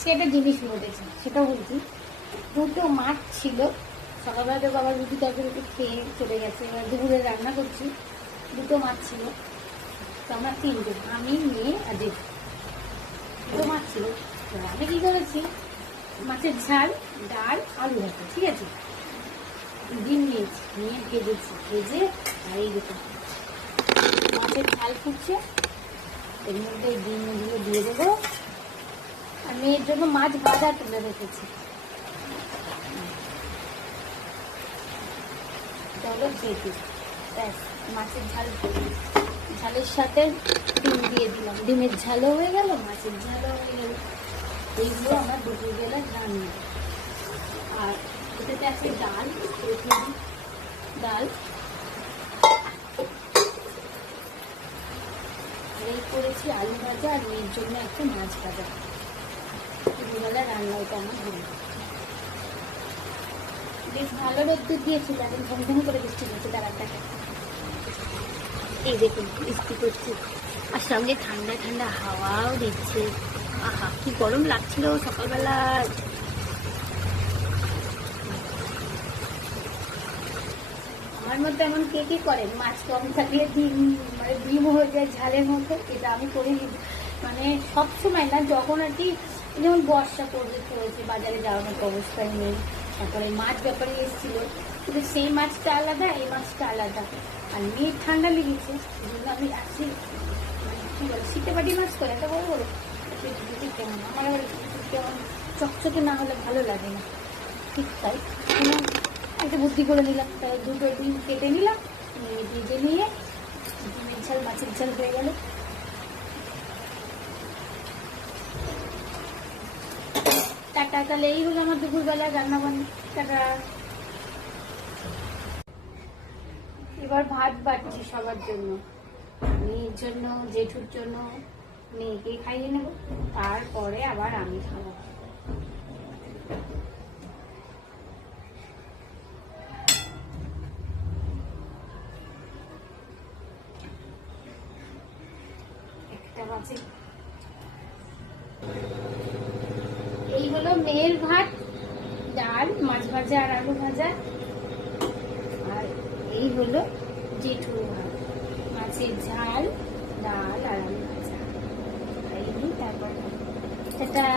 আজকে একটা জিনিস ঘটেছে, সেটা বলছি। দুটো মাছ ছিল, সকালবেলা তো বাবা রুটি তরকারি খেয়ে চলে গেছে। এবার দুপুরে রান্না করছি, দুটো মাছ ছিল। তো আমরা তিনজন, আমি, মেয়ে আর জেঠু, দুটো মাছ ছিল। তো আমি কি করেছি, মাছের ঝাল, ডাল, আলু ভাজা, ঠিক আছে, ডিম নিয়েছি, নিয়ে ভেজেছি, ভেজে আর এই দেখো মাছের ঝাল ফুটছে, এর মধ্যে ডিমগুলো দিয়ে দেবো। আর মেয়ের জন্য মাছ ভাজা তুলে রেখেছি। চলো ভেজে, ব্যাস মাছের ঝাল, ঝালের সাথে ডিম দিয়ে দিলাম, ডিমের ঝালও হয়ে গেল, মাছের ঝালও হয়ে গেল। এইগুলো আমার দুপুরবেলা রান্না। আর এটাতে আছে ডাল, ডাল এই করেছি, আলু ভাজা, আর মেয়ের জন্য একটা মাছ ভাজা। দুপুরবেলা রান্না ওটা আমার হলো। বেশ ভালো রোদ্দুর দিয়েছিল, এখন ঝমঝম করে বৃষ্টি হচ্ছে। তারা দেখা এই দেখুন বৃষ্টি করছে, আর সঙ্গে ঠান্ডা ঠান্ডা হাওয়াও দিচ্ছে। আহা কি গরম লাগছিল সকালবেলা। আমার মতো এমন কে কি করেন, মাছ কম থাকলে ডিম, মানে ডিম হয়ে যায় ঝালের মতো। এটা আমি করি, মানে সবসময় না, যখন আর কি, যেমন বর্ষা পড়েছে, বাজারে যাওয়ার মতো অবস্থায় নেই। তারপরে মাছ ব্যাপারে এসেছিল, কিন্তু সেই মাছটা আলাদা, এই মাছটা আলাদা। আর মেয়ের ঠান্ডা লেগেছে, এই জন্য আমি আসছি, মানে কি বলে, শীতে বাটি মাছ করে একটা বড় বড়, কেমন আমার আবার কেমন চকচকে না হলে ভালো লাগে না, ঠিক তাই একটা বুদ্ধি করে নিলাম। তাই দুটো ডিম কেটে নিলাম, ভেজে নিয়ে ডিমের ঝাল, মাছের ঝাল হয়ে গেল। টাটা, তাহলে এই হলো আমার দুপুরবেলা রান্না বান্না। টাটা। এবার ভাত বাড়ছি সবার জন্য, মেয়ের জন্য, জেঠুর জন্য, মেয়েকে খাইয়ে নেব, তারপরে আবার আমি খাবো। একটা বাজে। এই হলো মেয়ের ভাত, ডাল, মাছ ভাজা আর আলু ভাজা। আর এই হলো জেঠুর ভাত, মাছের ঝাল, ডাল আর আলু ভাজা। তারপর টাটা।